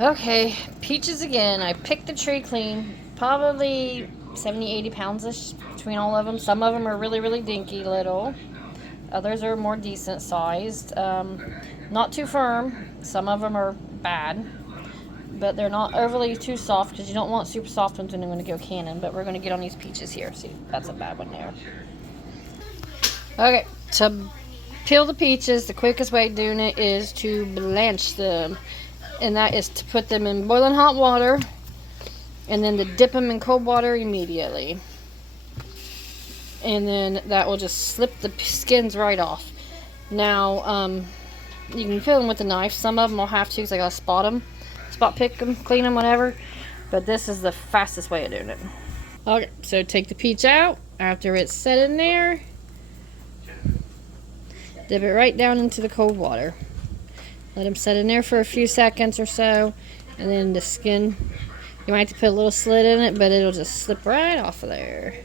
Okay, peaches again. I picked the tree clean. Probably 70, 80 pounds-ish between all of them. Some of them are really, really dinky little. Others are more decent sized. Not too firm. Some of them are bad. But they're not overly too soft because you don't want super soft ones when they're going to go cannon. But we're going to get on these peaches here. See, that's a bad one there. Okay, to peel the peaches, the quickest way of doing it is to blanch them. And that is to put them in boiling hot water and then to dip them in cold water immediately. And then that will just slip the skins right off. Now, you can peel them with a knife. Some of them will have to because I gotta spot pick them, clean them, whatever. But this is the fastest way of doing it. Okay, so take the peach out after it's set in there. Dip it right down into the cold water. Let them set in there for a few seconds or so. And then the skin, you might have to put a little slit in it, but it'll just slip right off of there.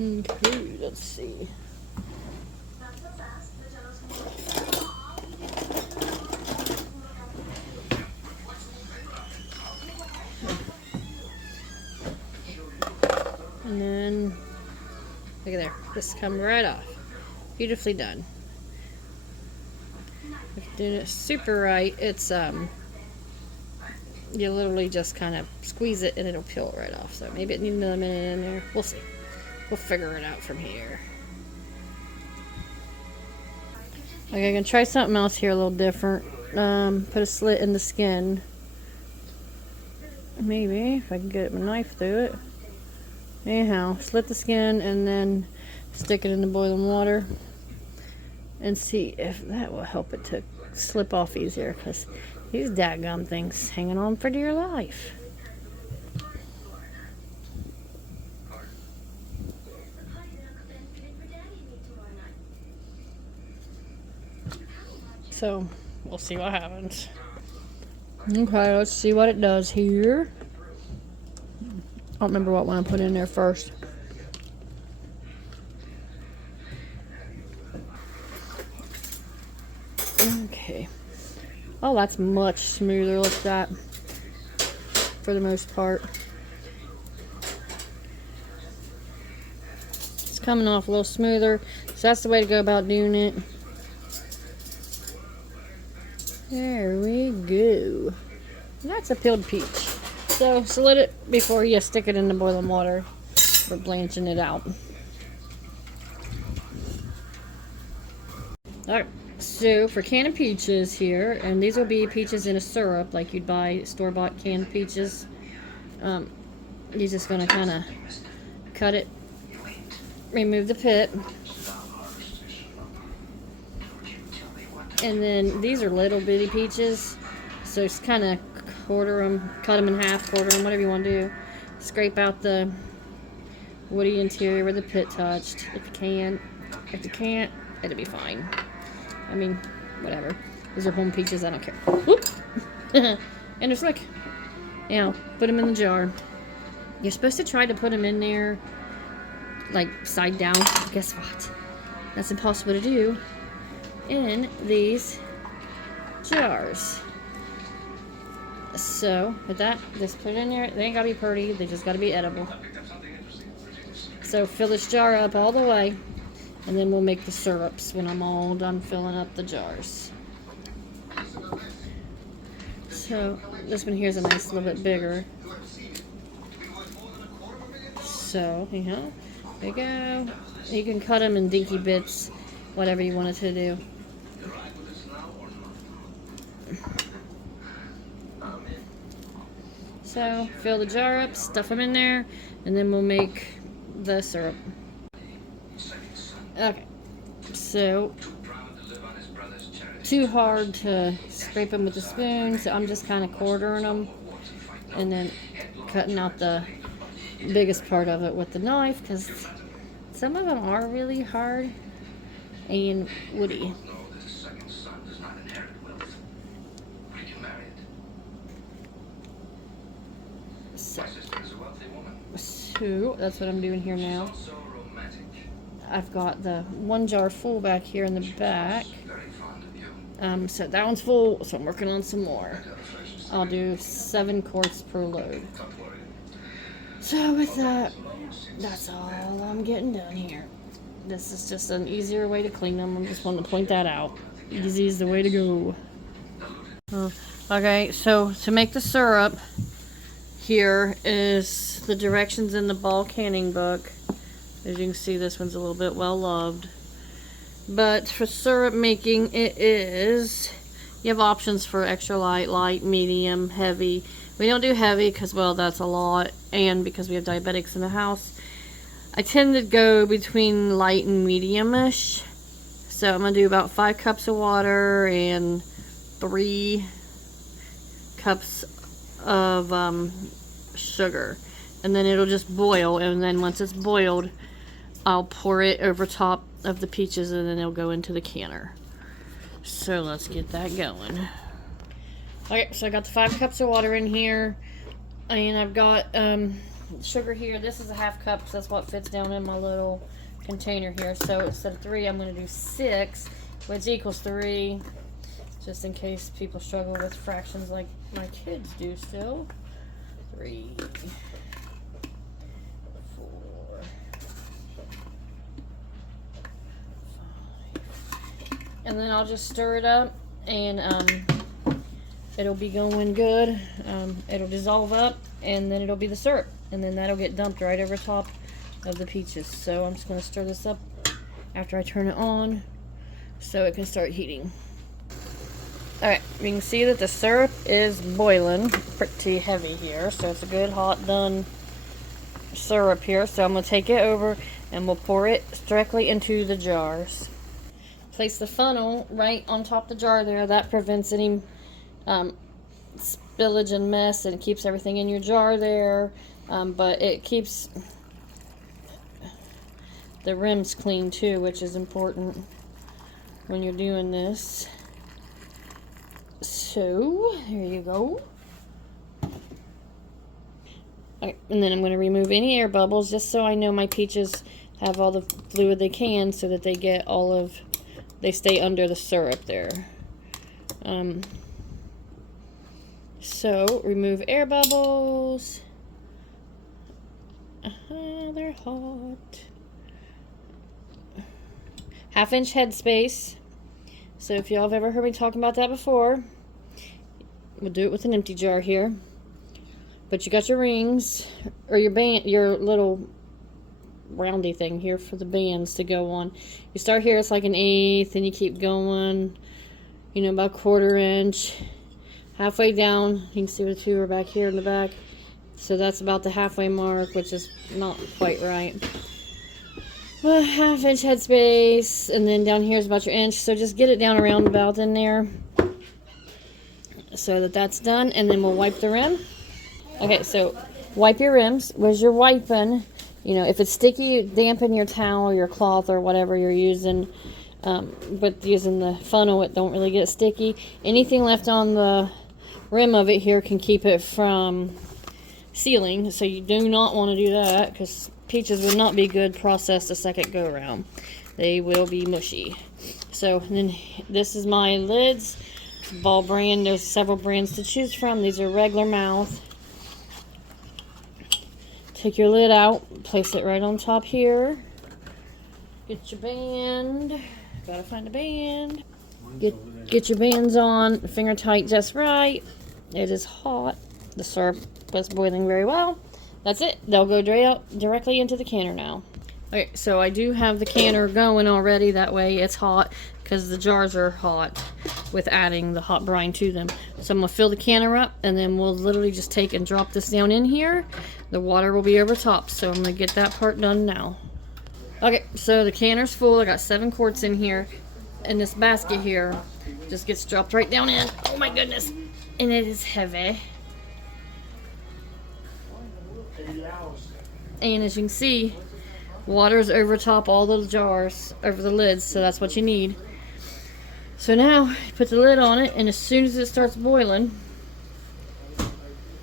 Okay, let's see. And then, look at there. This comes right off. Beautifully done. If you're doing it super right, it's, you literally just kind of squeeze it and it'll peel it right off. So maybe it needs another minute in there. We'll see. We'll figure it out from here. Okay, I'm going to try something else here a little different. Put a slit in the skin. Maybe, if I can get my knife through it. Anyhow, slit the skin and then stick it in the boiling water. And see if that will help it to slip off easier. Because these dadgum things hanging on for dear life. So, we'll see what happens. Okay, let's see what it does here. I don't remember what one I put in there first. Okay. Oh, that's much smoother. Look at that. For the most part. It's coming off a little smoother. So that's the way to go about doing it. There we go. That's a peeled peach. So slit it before you stick it in the boiling water for blanching it out. Alright, so for canned peaches here, and these will be peaches in a syrup like you'd buy store-bought canned peaches. You're just going to kind of cut it, remove the pit. And then these are little bitty peaches, so just kind of quarter them, cut them in half, quarter them, whatever you want to do. Scrape out the woody interior where the pit touched, if you can. If you can't, it'll be fine. I mean, whatever. These are home peaches, I don't care. Whoop! And they're slick. Now, put them in the jar. You're supposed to try to put them in there, like, side down. Guess what? That's impossible to do in these jars. So, with that, just put it in there. They ain't gotta be pretty, they just gotta be edible. So, fill this jar up all the way, and then we'll make the syrups when I'm all done filling up the jars. So, this one here is a nice little bit bigger. So, there you go. You can cut them in dinky bits, whatever you want it to do. So, fill the jar up, stuff them in there, and then we'll make the syrup. Okay, so, too hard to scrape them with a spoon, so I'm just kind of quartering them, and then cutting out the biggest part of it with the knife, because some of them are really hard and woody. So 2. That's what I'm doing here now. I've got the 1 jar full back here in the back. So that one's full, so I'm working on some more. I'll do 7 quarts per load. So with that, that's all I'm getting done here. This is just an easier way to clean them. I just wanted to point that out. Easy is the way to go. Okay, so to make the syrup, here is the directions in the ball canning book. As you can see, this one's a little bit well loved. But for syrup making, it is, you have options for extra light, light, medium, heavy. We don't do heavy because, well, that's a lot, and because we have diabetics in the house. I tend to go between light and medium-ish. So I'm going to do about 5 cups of water and 3 cups of sugar. And then it'll just boil, and then once it's boiled, I'll pour it over top of the peaches, and then it'll go into the canner. So let's get that going. Okay, so I got the 5 cups of water in here, and I've got sugar here. This is a 1/2 cup, so that's what fits down in my little container here. So instead of 3, I'm going to do 6, which equals 3, just in case people struggle with fractions like my kids do still. 3, 4, 5. And then I'll just stir it up, and it'll be going good. It'll dissolve up, and then it'll be the syrup, and then that'll get dumped right over top of the peaches. So I'm just going to stir this up after I turn it on so it can start heating. Alright, you can see that the syrup is boiling pretty heavy here, so it's a good hot done syrup here. So I'm going to take it over and we'll pour it directly into the jars. Place the funnel right on top of the jar there. That prevents any spillage and mess, and it keeps everything in your jar there, but it keeps the rims clean too, which is important when you're doing this. So here you go. Okay, and then I'm going to remove any air bubbles just so I know my peaches have all the fluid they can, so that they get all of, they stay under the syrup there. So remove air bubbles. They're hot. 1/2 inch headspace. So if y'all have ever heard me talking about that before, we'll do it with an empty jar here. But you got your rings, or your band, your little roundy thing here for the bands to go on. You start here, it's like 1/8, and you keep going, you know, about 1/4 inch. Halfway down, you can see the 2 are back here in the back. So that's about the halfway mark, which is not quite right. But 1/2 inch headspace, and then down here is about your inch. So just get it down around about in there, so that that's done, and then we'll wipe the rim. Okay, so wipe your rims. As you're wiping, you know, if it's sticky, dampen your towel or your cloth or whatever you're using. But using the funnel, it don't really get sticky. Anything left on the rim of it here can keep it from sealing, so you do not want to do that, because peaches would not be good processed a second go around. They will be mushy. So then this is my lids. Ball brand. There's several brands to choose from. These are regular mouth. Take your lid out, place it right on top here. Get your band. Gotta find a band. Get your bands on, finger tight just right. It is hot. The syrup was boiling very well. That's it. They'll go directly into the canner now. Okay, so I do have the canner going already. That way it's hot, because the jars are hot with adding the hot brine to them. So I'm going to fill the canner up, and then we'll literally just take and drop this down in here. The water will be over top, so I'm going to get that part done now. Okay, so the canner's full. I got 7 quarts in here, and this basket here just gets dropped right down in. Oh my goodness. And it is heavy. And as you can see, water's over top all the jars, over the lids, so that's what you need. So now, you put the lid on it, and as soon as it starts boiling,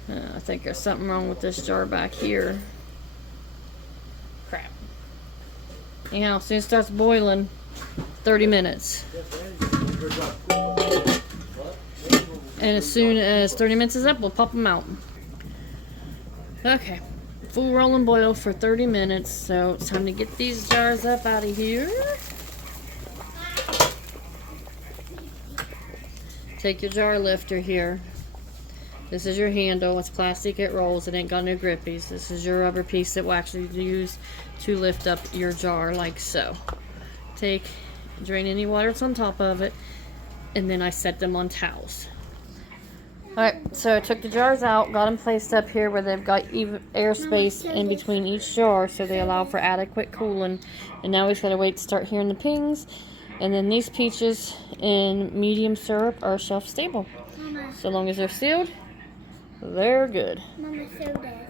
I think there's something wrong with this jar back here. crap. Anyhow, as soon as it starts boiling, 30 minutes. And as soon as 30 minutes is up, we'll pop them out. Okay, full roll and boil for 30 minutes. So it's time to get these jars up out of here. Take your jar lifter here. This is your handle. It's plastic, it rolls. It ain't got no grippies. This is your rubber piece that we'll actually use to lift up your jar like so. Drain any water that's on top of it, and then I set them on towels. Alright, so I took the jars out, got them placed up here where they've got even airspace in between each jar so they allow for adequate cooling. And now we just gotta wait to start hearing the pings. And then these peaches in medium syrup are shelf stable. Mama. So long as they're sealed, they're good. Mama, soda.